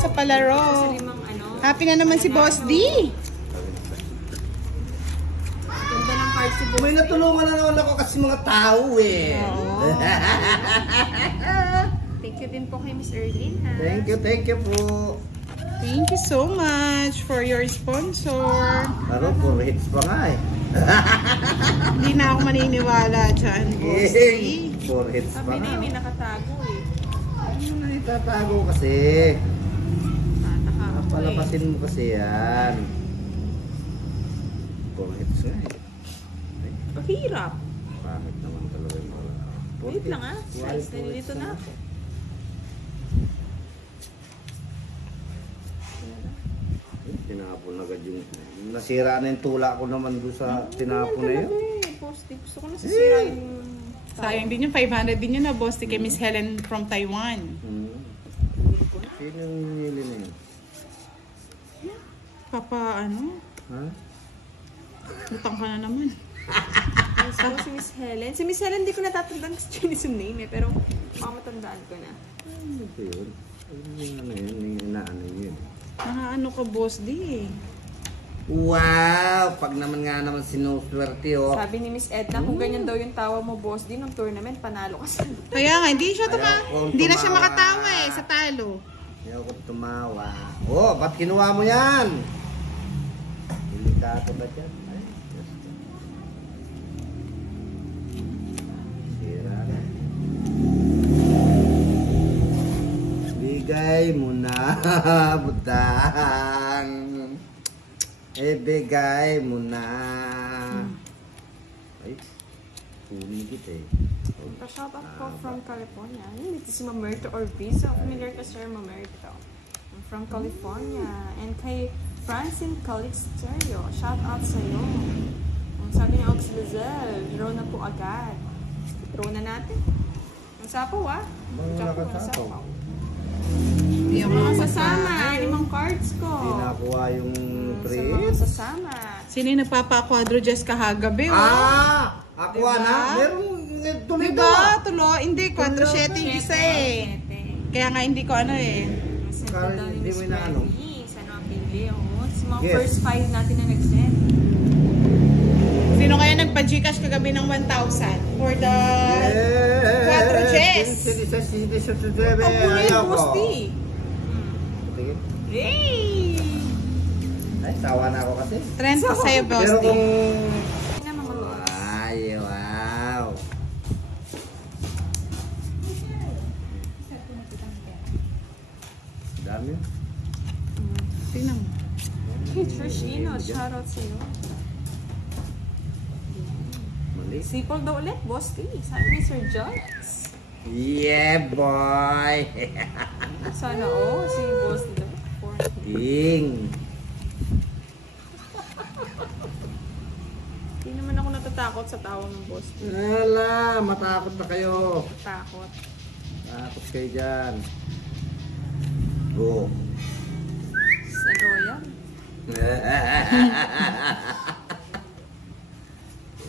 sa palaro. Happy na naman si Boss D. Ganda ng card si Boss D. May natulungan na naman ako kasi mga tao eh. Thank you din po kay Miss Erlyn. Thank you po. Thank you so much for your sponsor. Pero 4 hits pa nga eh. Hindi na ako maniniwala dyan, Boss D. 4 hits pa Sabi nga. na may nakatago eh. Ano na itatago kasi? Tataka ako eh. Palapasin mo kasi yan. 4 hits nga eh. Hirap. Pangit naman talaga yung mga. Wait lang ah. Guys, nalilito na ako. Tinapon agad yung... Nasira na yung tula ko naman doon sa tinapon na yun. Positive. Gusto ko nasisira yung... Sayang din yung 500 din yun na Boss D kay Miss Helen from Taiwan. Sino yung nili na yun? Papa, ano? Ha? Lutang ka na naman. Si Miss Helen. Si Miss Helen, di ko natatandaan sa Chinese yung name eh. Pero makamatandaan ko na. Ano ito yun? Ano yun? Yung inaano yun. Ano ka Boss D eh. Wow! Pag naman nga naman sinuswerte oh. Sabi ni Miss Edna, kung ganyan daw yung tawa mo, Boss D, ng tournament, panalo ka sa... Kaya nga, hindi na siya makatawa eh sa talo. Ayaw ko tumawa. Oh, ba't kinuha mo yan? Delikado ba dyan? Ay, just... Sira na. Bigay mo na, butang. Ibigay mo na. Ay, pumigit eh. Pa-shout out po from California. Dito si Mamerto Orbizo. Familiar ka, Sir Mamerto. I'm from California. And kay Francine Calixterio, shout out sa'yo. Ang sabi niya, Ox Lizelle, draw na po agad. Draw na natin. Ang sapo ah. Mga nakasapaw. Hindi ako Mga sasama, 5 cards ko. Hindi nakuha yung Sa mga praise. sasama. Sino yung nagpapa-quadro-jess kahagabi? Ah! Aqua Diba? na? Meron tuloy Diba? ba? Tulo? Hindi, 4-7 yung isa eh. Kaya nga hindi ko ano eh. Kaya hindi mo inaano. Sana mapili oh. Sa mga Yes. first 5 natin na nag-send. Sino kaya nagpa-Gcash kagabi ng 1,000 for the 4-chess? Pagkulay Ayaw Boss ko. D. Sige. Yay! Ay, sawa na ako kasi. Trend pa sa'yo, Boss Pero D. kung... Hindi naman mag-uwas. Ay, wow. Dami. Tingnan mo. Kate Freshino, shoutout sa'yo. Mali. Sipol daw ulit, Boss D. Sabi ni Sir Jones. Yeah, boy. Sana si Boss D daw. Ding. Hindi naman ako natatakot sa tawa ng Boss D. Wala, matakot na kayo. Takot. Takot kayo dyan. Go. Sa Royal.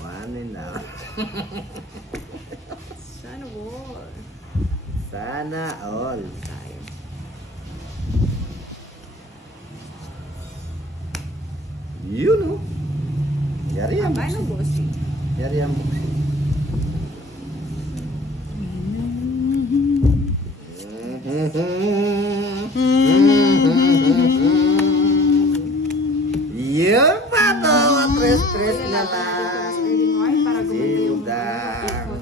One and out. Sana all. Sana all. Yun oh. Yari ang Paano buksi. Boss D? Yari ang buksi. Yun pa to. Stress na lang. Para gumanda yung Sildang.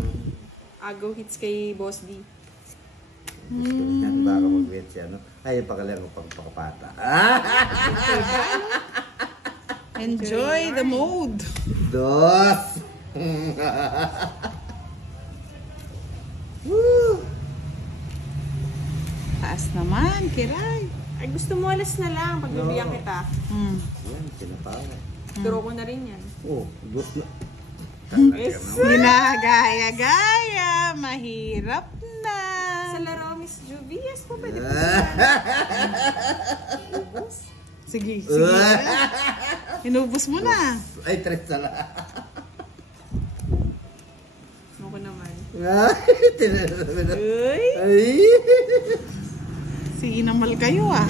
agaw hits kay Boss D. Gusto niya baka mag-wet siya, no? Ay, pakalang ko pang pakapata. Enjoy the mode. Dos! Woo! Taas naman, kiray. Ay, gusto mo alas na lang pag bibigyan kita. Yan, sinapawa. Draw ko na rin yan. Oh, dos na. Ginagaya-gaya. Mahirap na. Sa laro, Miss Juvie, yes po, pwede po. Sige, sige. Inubos mo na. Ay, tres na lang. Ako naman. Ay, tinanong na. Uy! Ay! Sinamal kayo ah.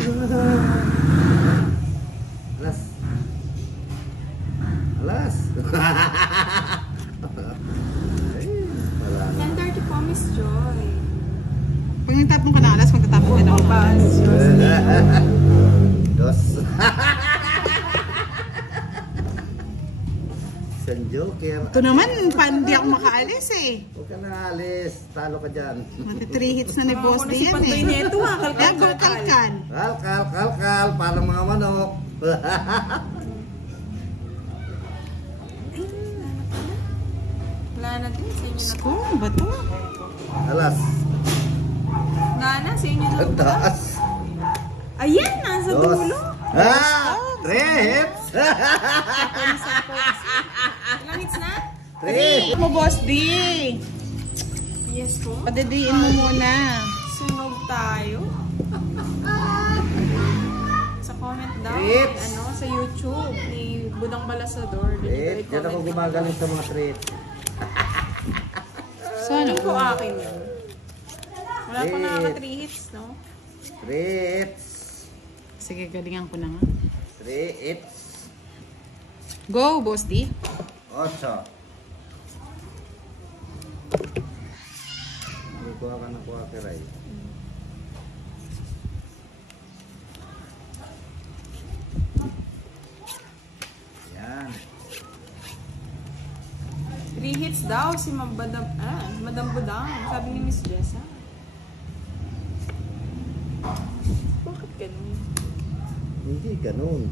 Alas. Alas. Ay, wala na. 10:30 po, Miss Joy. Pag nagtapong ka na alas, magtatapong ka na ako ng alas. Dos. Isang joker. Ito naman, hindi ako makaalis eh. Huwag ka na alis. Talo ka dyan. Mati 3 hits na ni Boss D yan Pantoy eh. nito ha, Kaya go kalkan. Kal. Parang mga manok. Wala na din, sa inyo na to. Oh, ba to? Alas. Nana, sa inyo na Ang to. taas. Ayan, nasa Dos. dulo. 3 hits. Ilang hits na? 3. Mo Boss D. Yes po. Padadiin mo muna. Sunog tayo. Sa comment daw, Trips. ano, sa YouTube ni Budang Balasador. Diyan ako gumagaling sa mga treats. So ano? Hindi ko akin yun. Wala pa Hit. nakaka 3 hits, no? Treats. Sige, galingan ko na nga. 3 hits. Go, Boss D. 8. Hindi kuha ka na kuha kiray. Yan. 3 hits daw si Madam Budang. Sabi ni Miss Jessa. Bakit ganun? Hindi ganun.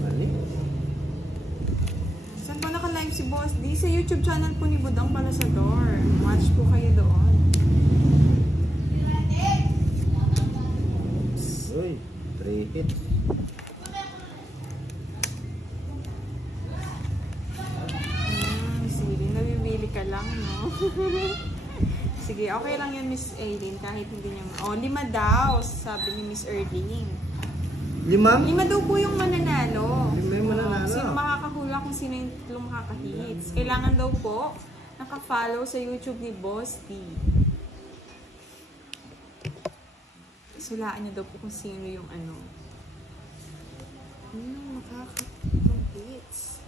Mali. Saan ba naka-live si Boss D? Sa YouTube channel po ni Budang Balasador. Watch po kayo doon. Uy, 3 hits. Sige, nabibili ka lang, no? Sige, okay lang yun, Miss Aileen, kahit hindi niya... Oh, 5 daw, sabi ni Miss Erling. 5? 5 daw po yung mananalo. 5 yung mananalo. Sino makakahula kung sino yung tatlong makaka-hits. Kailangan daw po naka-follow sa YouTube ni Boss D. Sulaan niyo daw po kung sino yung ano. Makaka-tatlong hits.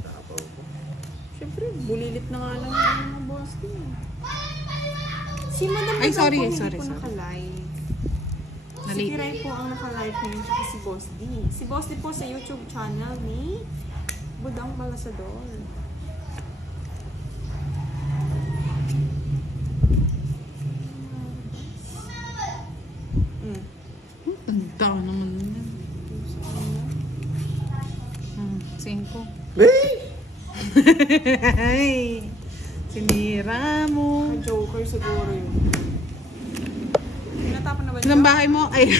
Tapaw ko. Siyempre, bulilit na nga lang yung mga Boss D. Si Madam Ay, Budang sorry, po, hindi sorry, po sorry. naka-live. Si Nalate. Kiray po ang naka-live ngayon tsaka si Boss D. Si Boss D po sa YouTube channel ni Budang Balasador. Tanda naman yan. 5. Ay, sinira mo. Joker siguro yun. Natapon na ba Ilang bahay mo? Ay,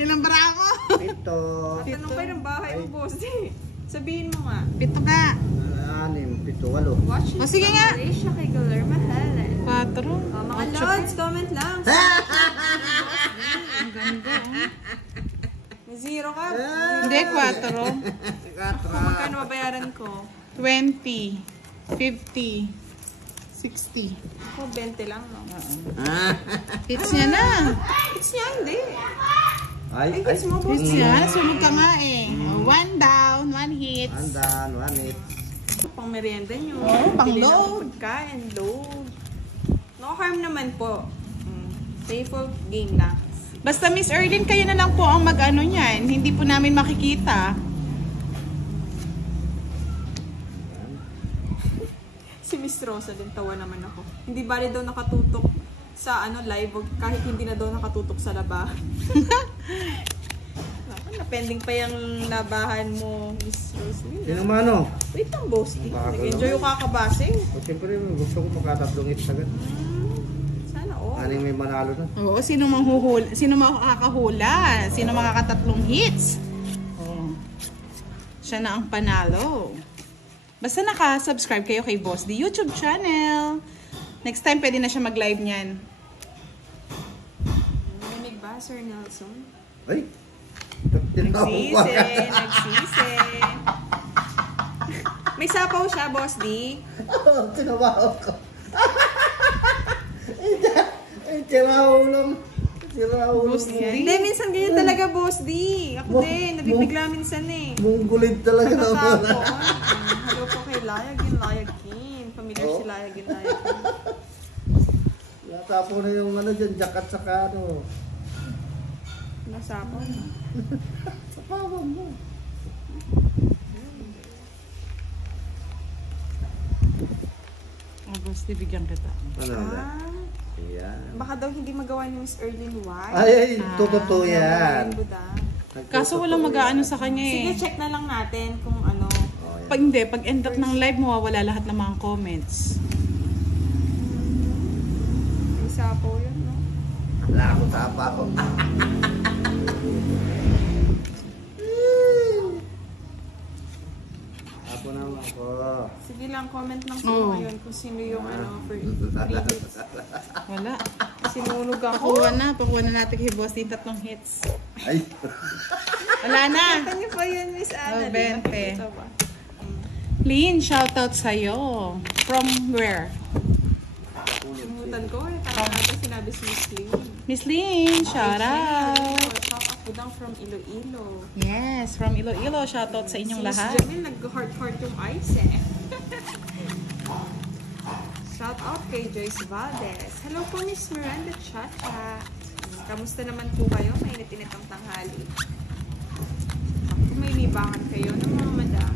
ilang bara mo? 7. Tanong pa yung bahay mo, Boss D. Sabihin mo nga. 7 ka. 6, 7, 8. Watch O, sige nga. Malaysia kay Guillermo Helen. 4. Mga Lods, comment lang. Ang ganda, oh. May 0 ka. Hindi, 4. Ako, magkano babayaran ko? 20, 50, 60. Ako, 20 lang, no? Hits niya na. Hits niya, hindi. Ay, hits mo, Boss Hits D. niya. Sunog ka nga eh. 1 down, 1 hits. Andan, 1 hit. Pang merienda nyo. pang Bili ng load. Pagkain, load. No harm naman po. Playful game lang. Basta Miss Erlyn, kayo na lang po ang mag-ano niyan. Hindi po namin makikita. Si Miss Rosa din, tawa naman ako. Hindi bali daw nakatutok sa live kahit hindi na daw nakatutok sa labahan. Napending pa yung labahan mo, Miss Rosalie. Sino mano? Wait lang, Boss. Baka Nag-enjoy yung kakabasing. O, siyempre, gusto ko makatatlong hits agad. Sana all. Aning may manalo na. Oo, sino manghuhula? Sino makakahula? Sino makakatatlong hits? Oh. Siya na ang panalo. Basta naka-subscribe kayo kay Boss D YouTube channel. Next time, pwede na siya mag-live niyan. Narinig ba, Sir Nelson? Ay! Nagsisi. May sapaw siya, Boss D. Tinabaho ko. Ay, tiraulong. Boss D. Hindi, minsan ganyan talaga, Boss D. Ako din, nabibigla minsan eh. Munggulit talaga naman. Natapon. Hello po kay Layagin. Familiar si Layagin. Natapon na yung ano dyan, jacket saka ano. Nasapon. Sapawan mo. Oh, Boss D, bigyan kita. Ano na? Ah, Ayan. baka daw hindi magawa ni Miss Erlyn White. Ay, totoo yan. Kaso walang mag-aano sa kanya Sige, eh. check na lang natin kung ano. Oh, yan. Pag hindi, pag end up ng live, mawawala lahat ng mga comments. May sapaw yun, no? Wala akong sapaw. Ako naman ako. Sige lang, comment lang sa Oo. ngayon kung sino yung ano, for hits. Wala. Sinunog ako. Pakuha na natin kay Boss D 3 hits. Ay. Wala na. Ano pa yun, Miss Ana? Oh, Di ba? 20. Ito ba? Lynn, shoutout sa'yo. From where? Kumutan ko eh. Parang ata sinabi si Miss Lee. Miss Lynn, shoutout. Shout out po daw from Iloilo. Yes, from Iloilo. Shoutout sa inyong Si Miss lahat. Jamil, nag-heart-heart yung eyes eh. Shout out kay Joyce Valdez. Hello po, Miss Miranda Chacha. Kamusta naman po kayo? Mainit-init ang tanghali. Kung may libangan kayo ng mga madam.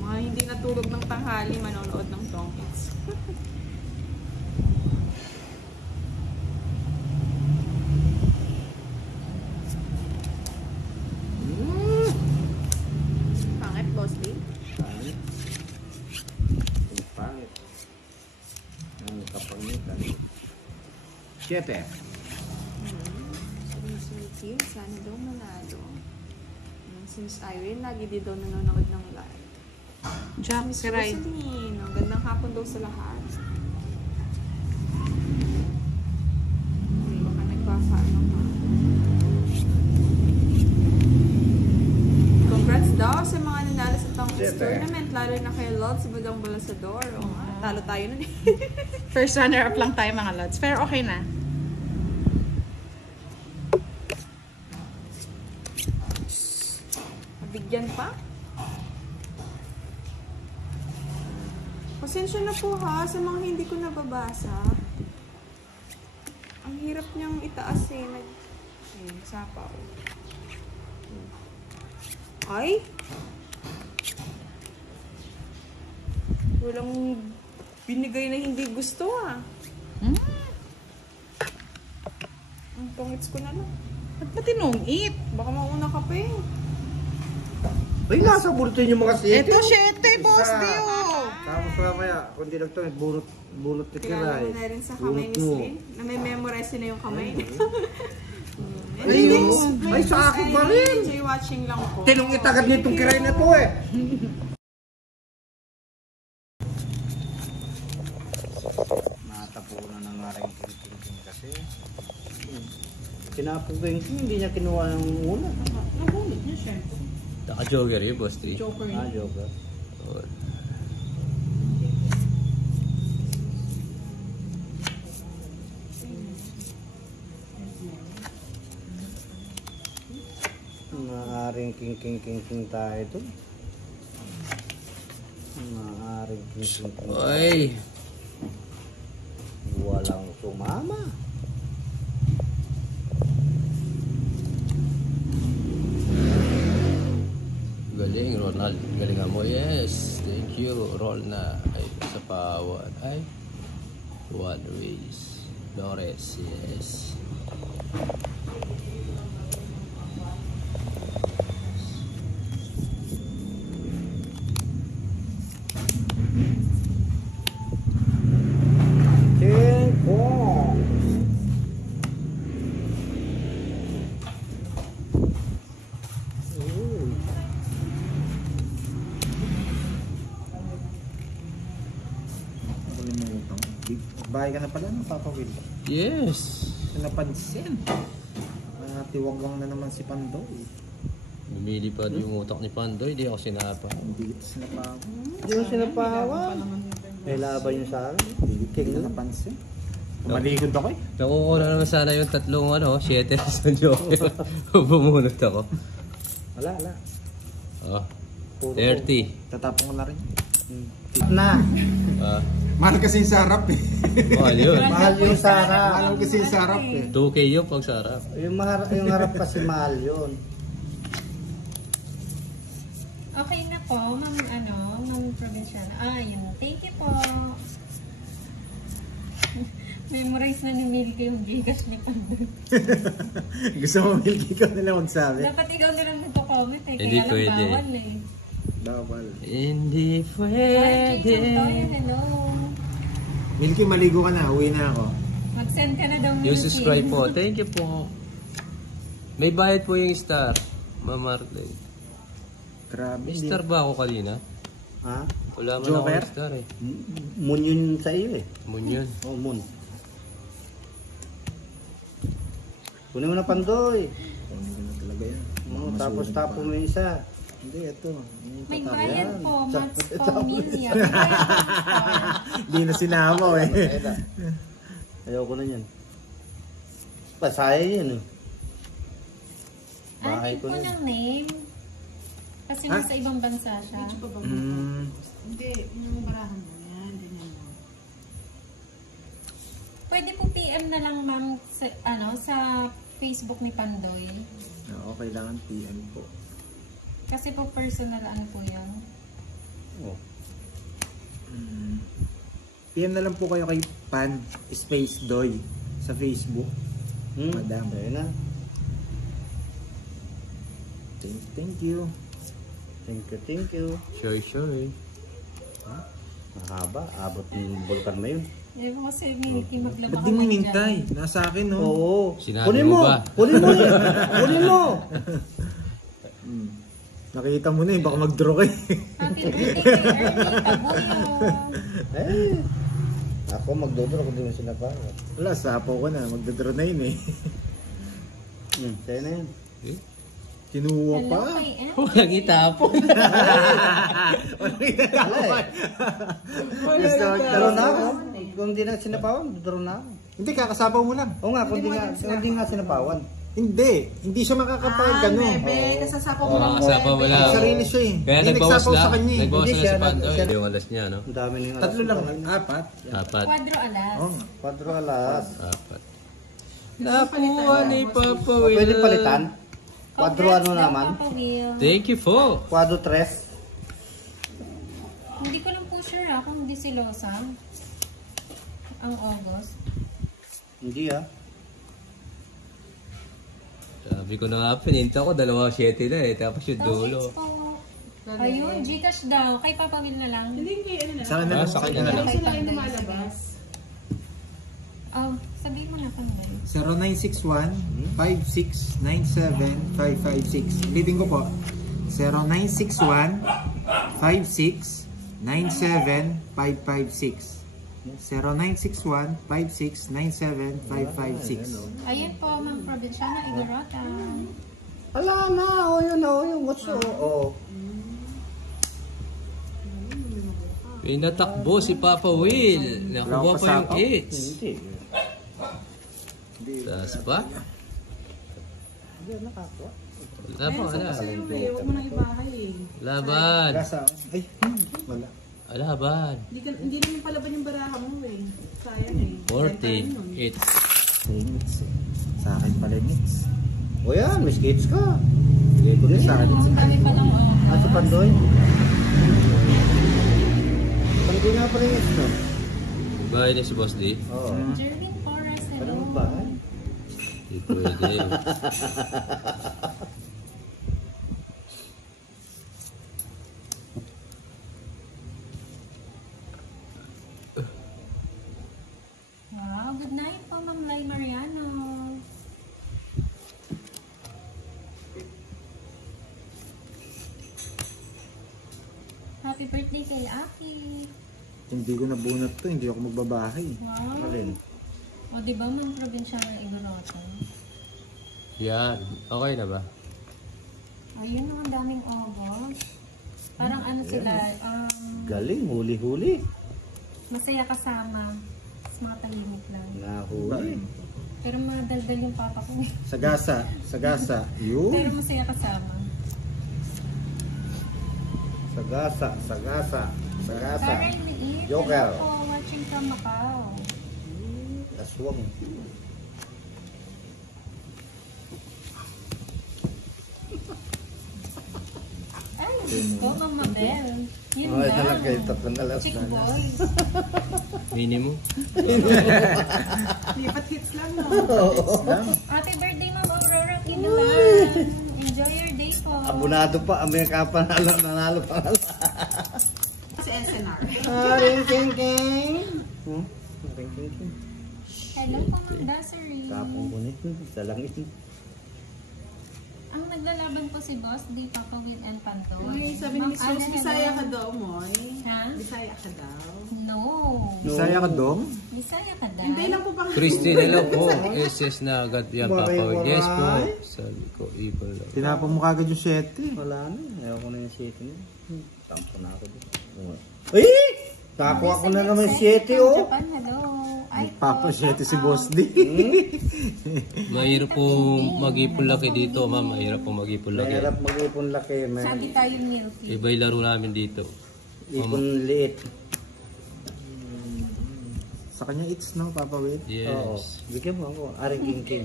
Mga hindi natulog ng tanghali, manonood ng tongkits. Pangit, Boss Lee. Pangit. Ang pangit. Ang kapangitan. 7. Sabi ni Sir Kim, sana daw manalo. Si Miss Irene, lagi di daw nanonood ng live. Jack, Miss si Rai. Rosaline, gandang hapon daw sa lahat. Baka nagpapaano ka. Congrats daw sa mga nanalo sa Tongkits Siyempre. Tournament, lalo na kay Lods Budang Balasador. O, talo tayo nun eh. First runner-up lang tayo mga lods. Pero okay na. Mabigyan pa? Pasensya na po ha sa mga hindi ko nababasa. Ang hirap niyang itaas eh. Sapaw. Ay! Walang binigay na hindi gusto ah. Ang tongits ko na lang. Ba't ba tinungit? Baka mauna ka pa eh. Ay, nasa bulto yung mga sito. Ito, 7, Boss D, oh. Tapos mamaya, kung di nagtumit, bunot ni Kilala Kiray. mo na rin sa kamay, Bunot Miss mo. Lynn. Na may memorize na yung kamay. Ayun. Ay, sa akin pa rin. Enjoy watching lang po. Tinungit agad nitong Kiray na to eh. Natapunan ng aring king kasi. Kinapugay ko, hindi niya kinuha ng una. Nabunot niya siya. Naka-jogger yun, Boss D. Joker Ah, niya. joker. Oh. Maaring king tayo ito. Maaring king. Oy! Walang sumama. Galing, Ronald. Galingan mo. Yes. Thank you. Roll na. Ay, sa pawan. Ay. One race. Lores. Yes. King Kong. Uy. Bahay ka na pala ng Papa Will. Yes. Napansin. Tiwagwang na naman si Pandoy. Lumili pa yung utak ni Pandoy, di ako sinapa. Hindi mo sinapawan. May laban yung sa akin. King na napansin. Malikod ako eh. Nakukuha na naman sana yung tatlong 7 sa Joker. Bumunot ako. Wala. Oh, 30. Tatapong ko na rin. Na. Ah, Mahal kasi yung sarap eh. mahal yun. Mahal yung sarap. Mahal kasi yung sarap eh. 2K yung pagsarap. Yung harap kasi mahal yun. Okay na po, Ma'am Provinciana. Yun. Thank you po. Memorize na ni Milky yung Gcash niya pa. Gusto mo milky ka nila magsabi? Dapat ikaw nilang nagko-comment eh. Hindi Kaya lang pwede. bawal eh. Bawal. Hindi Ay, pwede. hello. Milky, maligo ka na. Uwi na ako. Mag-send ka na daw, Milky. Yung subscribe po. Thank you po. May bayad po yung star. Ma'am Marley. Grabe. May star ba ako kanina? Ha? Wala man Joker? ako star eh. Moon yun sa iyo eh. Moon yun. Oh, moon. Kunin mo na Pandoy. Kunin ko na talaga yan. Tapos tapo mo yung isa. Hindi, ito. May bayad po, Mats Ito. Pamilya. May bayad Hindi na sinama eh. Ayoko na yan. Pasaya yun eh. po. Bahay Atin ko po na yun. ng name. Kasi nasa ibang bansa siya. Hindi, yung barahan mo yan. Ganyan mo. Pwede po PM na lang, ma'am, sa Facebook ni Pandoy. Okay lang ang PM po. Kasi po personal po yun. Oh. PM na lang po kayo kay Pan Space Doy sa Facebook. Madam. Ayun na. Thank you. Thank you. Sure. Mahaba. Abot ng bulkan mo yun. Eh, kasi Milky maglaba Ba't ka di mo man hintay? Nasa akin, no? Oo. Sinabi Kunin mo mo. ba? Kunin mo. Kunin mo. Nakita mo na eh, baka mag-draw kayo. Happy birthday kay Ernie Tabuyo. Eh. Ako magdodro kung di mo sinapawan. Wala, sapo ko na. Magdadraw na yun eh. Sa'yo na yun. Eh? Kinuha Hello pa. kay Ann. Walang itapon. Gusto magdaro na ako. Kung di na sinapawan, dodro na ako. Hindi, kakasapaw mo lang. Oo nga, kung di nga sinapawan. Hindi siya makakapag ano. Nasasapaw Oo, kasapa mo lang. Sarili siya eh. Kaya Hindi nagbawas nagsapaw lang. sa kanya eh. Nagbawas Hindi na siya, si Pandoy. siya- Yung alas niya, no? Ang dami ng Tatlo lang. Apat. Apat. Quadro alas. Oo nga. 4 alas. Apat. Nakuha ni Papa Will. Pwede palitan? 4 ano Congrats daw, naman? Papa Will. Thank you po. 4 tres. Hindi ko lang po sure kung hindi si Losa. Ang August. Hindi ah. Sabi ko na nga, pininta ko, 2.7 na eh. Tapos yung dulo. Thanks po. Ayun, Gcash daw. Kay Papa Will na lang. Hindi, ano na. Sa akin na lang. Sa kanya na lang. Sila yung lumalabas. Sabihin mo na, Pandoy. 0961-5697-556. Ulitin ko po. 0961-5697-556. 0961-5697-556. Ayun po, Ma'am Provinciana Igorota. Ala na, yun what's oh. Pinatakbo si Papa Will. Nakuha pa yung 8. Hindi. Taas pa? Hindi nakakuha. Wala pa, wala. Huwag mo nang ibahay eh. Laban. Gasa. Ay, wala. Laban. Hindi naman palaban yung baraha mo eh. Sayang eh. 48. Limits eh. Sa akin pala limits. O yan, may skates ka. Hindi ko din sa akin. Ang kami pa lang At sa Pandoy. Pandoy nga pa rin ito. Bahay na si Boss D. Oo. Jervin Forrest, hello. Anong bahay? Hindi pwede. Wow, good night po, Ma'am Lai Mariano. Happy birthday kay Aki. Hindi ko nabunot to. Hindi ako magbabahay. Wow. Alin? O, di ba, Ma'am Provinciana Igorota? Yan. Okay na ba? Ayun, ang daming ogos. Parang ano sila, Galing, huli-huli. masaya kasama. Mas mga tahimik lang. Nahuli. Pero madaldal yung papa ko. Sagasa. Pero Yun. masaya kasama. Sagasa. Karen Liit, Joker. hello po, watching from Macau. Aswang. Ay, Diyos ko, Mama Bell. Yun Ay, lang. talaga yung tatlong alas Chick na. boys. Minimum. Lipat hits lang, no? Happy birthday, Ma'am Aurora Kinulan. Enjoy your day po. Abunado pa, Amerika pa, nanalo pa. Sa SNR. Ring king king. Ring king king. Hello po, Ma'am Dassery. Kapong kunit, sa langit. Ang naglalaban po si Boss D, Papa Will and Pandoy. Uy, sabi ni Miss Rose, Ana, Bisaya hello. ka daw, Moy. Ha? Bisaya ka daw. No. Bisaya ka dong? Bisaya ka daw. Hindi lang po bang... Christine, hello po. SS na agad yan, Papa. Waray-waray. Yes po. Sabi ko, evil. Tinapon mo kagad yung 7. Wala na, ayaw ko na yung 7 niya. Tampo na ako dito. Ay! Nakuha ko na naman 7, oh. Japan, hello. Ay, Papa 7 si Boss D. Mahirap po mag-ipon laki dito, ma'am. Mahirap po mag-ipon laki. Mahirap mag-ipon laki, man. Sabi tayo milky. Iba'y laro namin dito. Ipon liit. Sa kanya it's no, Papa Will. Oo. Yes. Bigyan mo ako. Aring king king.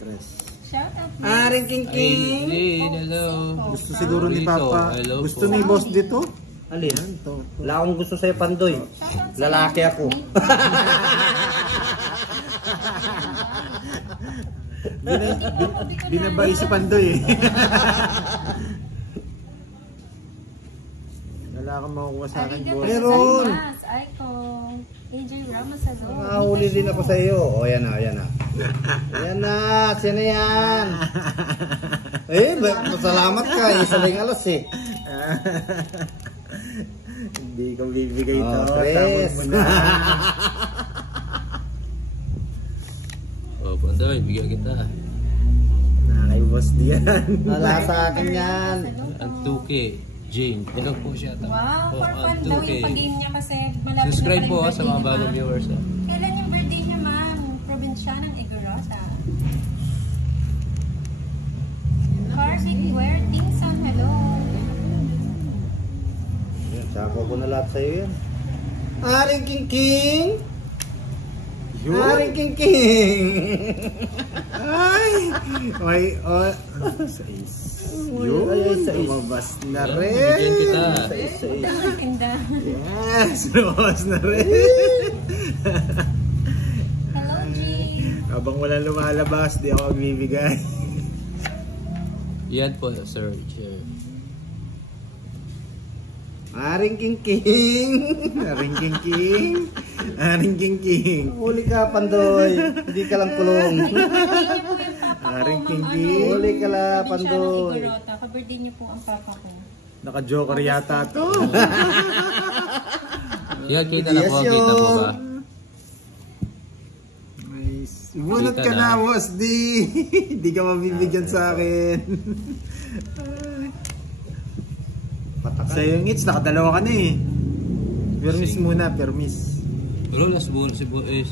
Tres. Shout out. Aring king king. Aileen, hello. Gusto siguro ni Dito, Papa. hello Gusto po. ni Boss dito. Alin? Ito. Wala akong gusto sa'yo, Pandoy. Lalaki ako. Binabai si Pandoy eh. Wala kang makukuha sa akin, Boss. Meron. Aiko. AJ Ramos, hello. Nakahuli din ako sa iyo. O, yan na, yan na. Yan na, sino yan? Eh, salamat ka. Isa lang alas eh. Hindi ko bibigay ito. Oh, tres. Tawag mo na. Oh, Pandoy, bigyan kita. Kay Boss D yan. Wala sa akin yan. Ang 2K. Jane, ilang po siya. Wow, for fun ang daw 2K. yung pag-game niya kasi malapit Subscribe na po pala yung sa mga birthday bagong ni viewers. Ma'am. Kailan yung birthday niya, ma'am? Provincianang Igorosa. Carsick Ware, Tinson, hello. Yan, sako ko na lahat sa'yo yan. Aring king king. Yun. Aring king king. Ay! Ay, oh. Sais. Yun. Ay, sais. Lumabas na Bigyan rin. kita. Tinda. Yes! Lumabas na rin. Hello, G. Habang wala lumalabas, di ako magbibigay. Yan po, sir. Aring king king. Aring king king. Aring king king. Huli ka, Pandoy. Hindi ka lang kulong. Aring king king. Huli ka lang, Pandoy. Ka-birthday niyo po ang papa ko. Naka-joker yata to. Yan, kita na po. Yes, Kita po yun. ba? Nice. Bunot Kita ka na. na, Boss D. Hindi ka mabibigyan sa akin. Patakan. Sa yung hits, nakadalawa ka na eh. Permis muna, permis. Pero last buwan si Pandoy.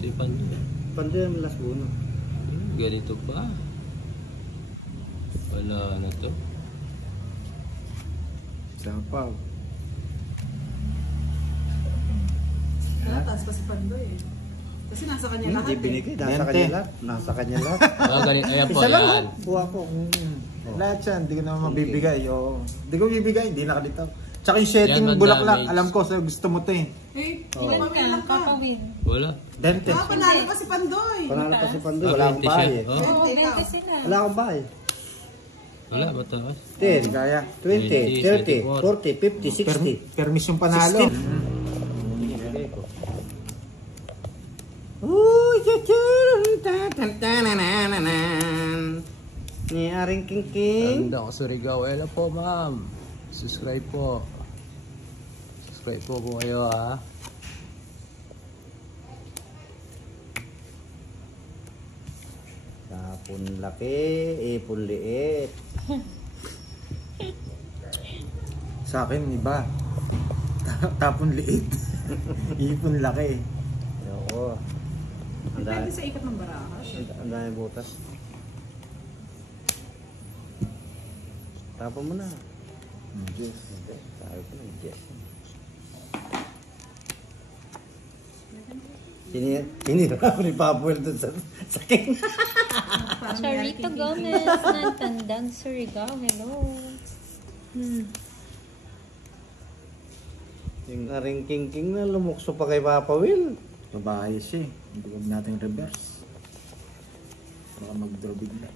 Pandoy ang last buno. Ganito pa. Wala na to. Sapaw. Taas pa si Pandoy eh. Kasi nasa kanya lahat Hindi eh. binigay. Nasa 20. kanya lahat. Nasa kanya lahat. Ayan po, Isa lang. yan. Buha ko. Lahat yan, hindi ko naman mabibigay. Oo. Hindi ko bibigay, hindi nakalitaw. Tsaka yung setting Yan, bulaklak, damage. alam ko, so gusto mo to eh. Eh, Ilan ka? lang ka. Papa Win. Wala. Dente. Ah, panalo pa si Pandoy. Panalo pa si Pandoy. Ah, Wala akong 20 siya. bahay eh. Oh, Oo, 20 sila. Wala akong bahay. wala, mataas. 10, Kaya. 20, 30, 40, 50, 60. Permis yung panalo. 16. Uy, chuchun, ta-ta-ta-na-na-na-nan. Ni Aring King King. Tanda ko sa Surigao. Hello po, ma'am. Subscribe po. Subscribe po kayo, ha. Tapon laki, ipon liit. Sa akin, iba. Tapon liit. Ipon laki. Ayoko. Ang Depende dami. sa ikot ng baraha. Ang dami butas. Tapon mo na. Yes. Sabi ko na, yes. Hinira ko ni Papuel doon sa king. Charito Gomez ng Tandang Surigao. Hello. Yung aring king na lumukso pa kay Papa Will. Babae siya eh. Hindi ko natin reverse. Baka mag-draw bigla.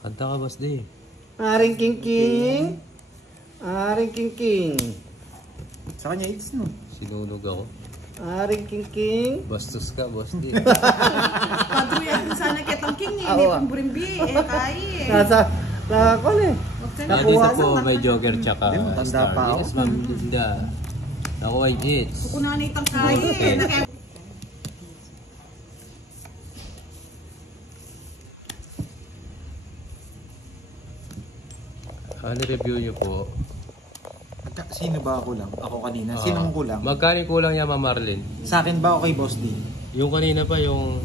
Kanta ka, boss D. Aring king. Aring king. Sa kanya, it's no. Sinunog ako. Aring king. Bastos ka, boss D. Paduyan din sana kitang king eh. Hindi Oo. pang burimbi eh. Kaya eh. Nasa nakakon eh. Kaya dito po may Joker tsaka Hindi, matanda Star. pa ako. Yes, ma'am. Linda. Nakuha yung hits. Kukunan itang kaya eh. Okay. Ano review nyo po? Sino ba ako lang? Ako kanina. Sino ang kulang? Magkano kulang niya, Ma'am Marlene? Sa akin ba o kay Boss D? Yung kanina pa, yung...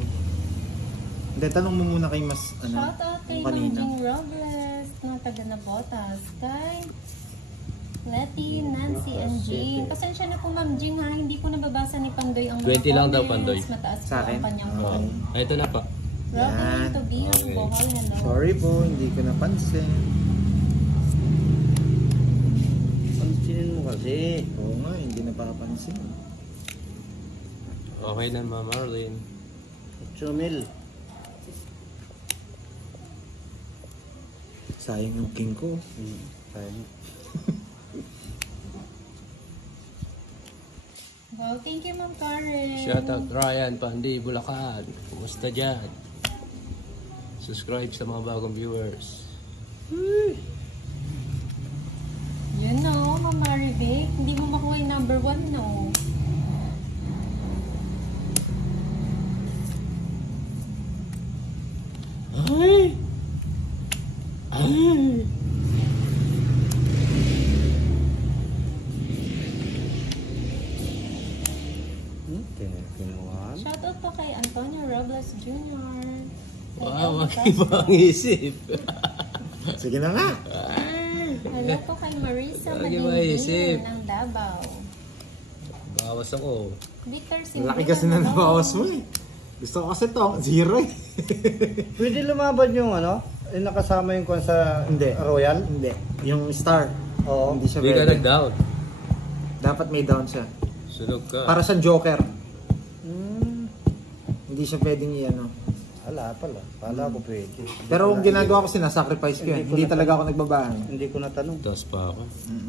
Hindi, tanong mo muna kay Mas, Shout out kay yung Ma'am kanina. Jing Robles ng taga Nabotas. Kay Letty, Nancy, and Jane. Pasensya na po Ma'am Jing ha. Hindi ko nababasa ni Pandoy ang 20 lang daw, Pandoy. Mataas po Sa akin? ang kanyang Oh. phone. Ito na pa. Robin Tobias, Okay. Bohol, hello. Sorry po, hindi ko napansin. Pansinin mo kasi. Oo nga, hindi napapansin. Okay na, Ma'am Marlene. Chumil. Sayang yung king ko. Sayang. Wow, thank you Ma'am Karen. Shout out Ryan, Pandi, Bulacan. Kumusta dyan? Subscribe sa mga bagong viewers. Yun no, Ma'am Marivic. Hindi mo makuha yung number 1 no. Ay! Ay! Kinuha. Shoutout po kay Antonio Robles Jr. Kay Wow, Elvis mag-iba ang isip. Sige na nga. Hello po kay Marisa Lagi maisip. Madingding ng Davao. Bawas ako. Victor Laki Simbrian. kasi na hello. nabawas mo eh. Gusto ko kasi to, zero eh. Pwede lumaban yung ano? Yung nakasama yung kwan sa Hindi. Royal? Hindi. Yung star. Oo. Hindi siya Hindi ka pwede. nag-down. Dapat may down siya. Sunog ka. Para sa Joker. Hmm. Hindi siya pwedeng i-ano. Wala pala. Kala ko pwede. Pero kung ginagawa ko, sinasacrifice ko yan. Hindi ko Hindi na- talaga ako nagbabahan. Hindi ko natanong. Taas pa ako.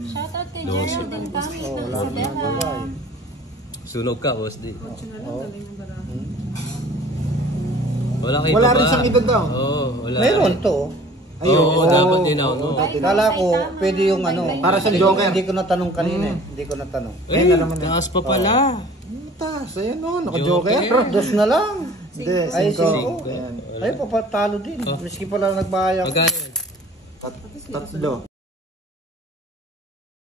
Shoutout kay Dos. Geraldine Pamit Oo, ng wala naman Isabela. babae. Sunog ka, boss D. Oo. Wala kayo Wala pa rin ba? siyang edad daw. Oo, wala. Meron to. Ayun. Oo, dapat din ako. No? Bye, Kala bye, ko tama. pwede yung ano. Bye, bye. Para sa Hindi ko- Joker. Hindi ko natanong kanina eh. Hindi ko natanong. Eh, Ayun na naman eh. taas pa pala. Taas, ayan o, naka-Joker. Joker. Dos na lang. Hindi, Ay, cinco. cinco. Ayan. Ay, papatalo din. Oh. Miski pala nagbayad. Magkano yan? Tatlo.